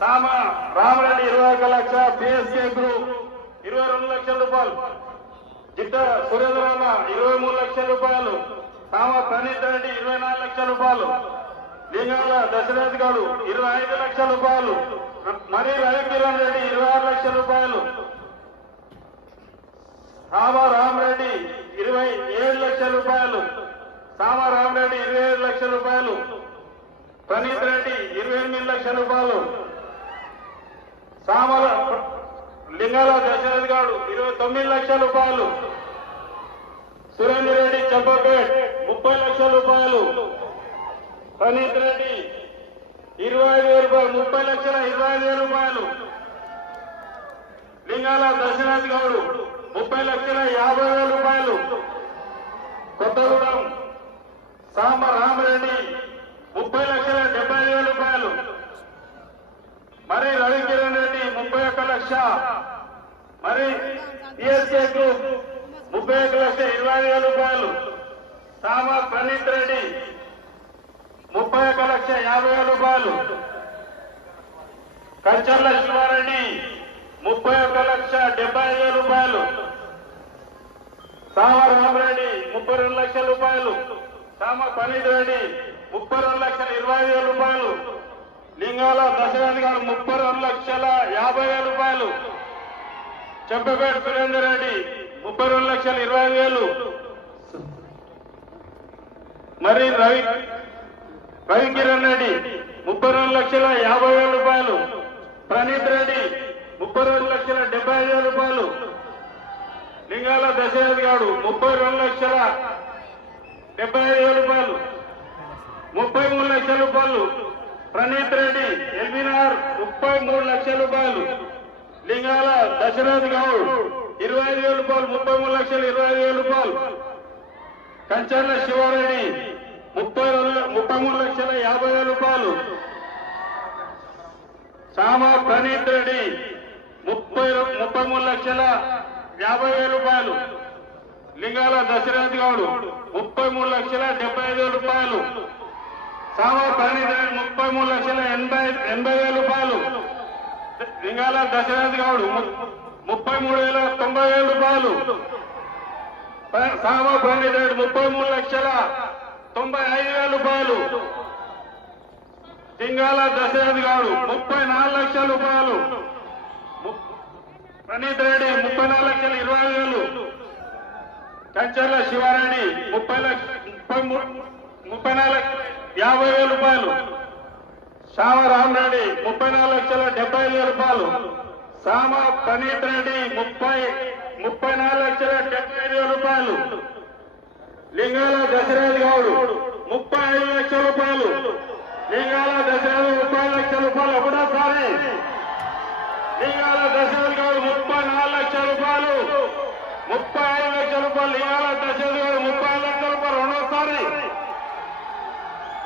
సామ రామరెడ్డి 21 లక్ష, PSK group 22 లక్షల రూపాయలు, జిట్ట సురేంద్రన్న 23 లక్షల రూపాయలు, సామ ప్రణీత్ రెడ్డి 24 లక్షల రూపాయలు, లింగాల దశరథ్ గౌడ్ 25 లక్షల రూపాయలు, మరి రవికిరణ్ రెడ్డి 26 లక్షల రూపాయలు, సామ రామరెడ్డి 27 లక్షల రూపాయలు, సామ రామరెడ్డి 27 లక్షల రూపాయలు, ప్రణీత్ రెడ్డి 28 లక్షల రూపాయలు, సామల లింగాల దశరథ్ గౌడ్ 29 లక్షల రూపాయలు, సురేందర్ రెడ్డి చంపపేట్ 30 లక్షల రూపాయలు, ప్రణీత్ రెడ్డి 25,000 రూపాయలు, 30,25,000 రూపాయలు, లింగాల దశరథ్ గౌడ్ 30,50,000 రూపాయలు, కొత్తగూడెం సాంబ రామరెడ్డి 30,70,000 రూపాయలు, మరి రవికిరణ్ రెడ్డి 31 లక్ష, మరి పిఎస్కే గ్రూప్ 31,20,000 రూపాయలు, సామ ప్రణీత్ రెడ్డి 31,50,000 రూపాయలు, కంచర్ల శివారెడ్డి 31,70,000 రూపాయలు, సామ రామరెడ్డి 32 లక్షల రూపాయలు, సామ ప్రణీత్ రెడ్డి 32,20,000 రూపాయలు, లింగాల దశరథ్ గారు 32,50,000 రూపాయలు, చెంపపేట సురేందర్ రెడ్డి 32,20,000, మరి రవికిరణ్ రెడ్డి 32,50,000 రూపాయలు, ప్రణీత్ రెడ్డి 32,70,000 రూపాయలు, లింగాల దశరథ్ గారు 32,70,000 రూపాయలు, 33 లక్షల రూపాయలు, ప్రణీత్ రెడ్డి ఎల్బీనార్ 33 లక్షల రూపాయలు, లింగాల దశరథ్ గౌడ్ 25,000 రూపాయలు, 33,20,000 రూపాయలు, కంచర్ల శివారెడ్డి 33,50,000 రూపాయలు, సామ ప్రణీత్ రెడ్డి 33,50,000 రూపాయలు, లింగాల దశరథ్ గౌడ్ 33,70,000 రూపాయలు, సామ ప్రణీత్ రెడ్డి 33,80,000 రూపాయలు, లింగాల దశరథ్ గౌడ్ 33,90,000 రూపాయలు, సామ ప్రణీత్ రెడ్డి 33,95,000 రూపాయలు, లింగాల దశరథ్ గౌడ్ 34 లక్షల రూపాయలు, ప్రణీత్ రెడ్డి 34,20,000, కంచర్ల శివారెడ్డి 34,50,000 రూపాయలు, సామ రామరెడ్డి 34,70,000 రూపాయలు, సామ ప్రణీత్ రెడ్డి 34,70,000 రూపాయలు, లింగాల దశరథ్ గౌడ్ 35 లక్షల రూపాయలు, లింగాల దశరథ్ 30 లక్షల రూపాయలు, ఒకటోసారి లింగాల దశరథ్ గౌడ్ 34 లక్షల రూపాయలు, 35 లక్షల రూపాయలు, లింగాల దశరథ్ గౌడ్ 30 లక్షల రూపాయలు, రెండోసారి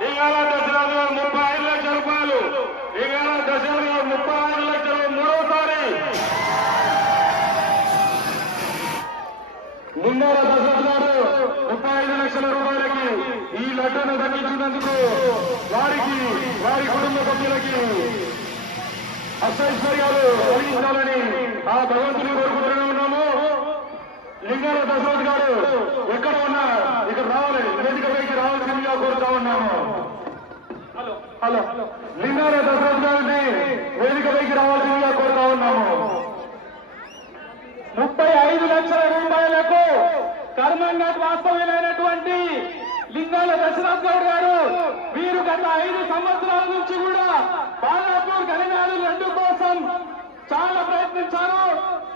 లింగాల దశరథ్ గౌడ్ 35 లక్షల రూపాయలు, లింగాల దశరథ్ గౌడ్ 35 లక్షలు, మూడోసారి లింగాల దశరథ్ గౌడ్ 35 లక్షల రూపాయలకి ఈ లడ్డూను దక్కించినందుకు వారికి వారి కుటుంబ సభ్యులకి అష్టైశ్వర్యాలు కలిగించాలని ఆ భగవంతుని కోరుకుంటూనే ఉన్నాము. లింగాల దశరథ్ గారు ఎక్కడ ఉన్నా ఇక్కడ రావాలి, వేదికపైకి రావాల్సిందిగా కోరుతా ఉన్నాము. హలో, లింగాల దశరథ్ గారిని వేదికపైకి రావాల్సిందిగా కోరుతా ఉన్నాము. 35 లక్షల రూపాయలకు కర్మంఘట్ వాస్తవ్యులైనటువంటి లింగాల దశరథ్ గౌడ్ గారు వీరు గత 5 సంవత్సరాల నుంచి కూడా బాలాపూర్ గనినాడు లడ్డు కోసం చాలా ప్రయత్నించారు.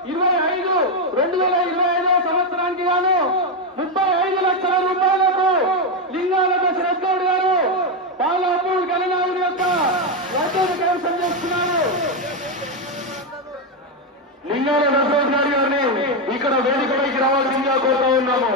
2025 సంవత్సరానికి గాను 35 లక్షల రూపాయలకు లింగాల దశరథ్ గౌడ్ గారు బాలాపూర్ గనినాడు యొక్క లడ్డూను కైవసం చేస్తున్నారు. లింగాల దశరథ్ గారిని ఇక్కడ వేదికపైకి రావాల్సిందిగా కోరుతా ఉన్నాము.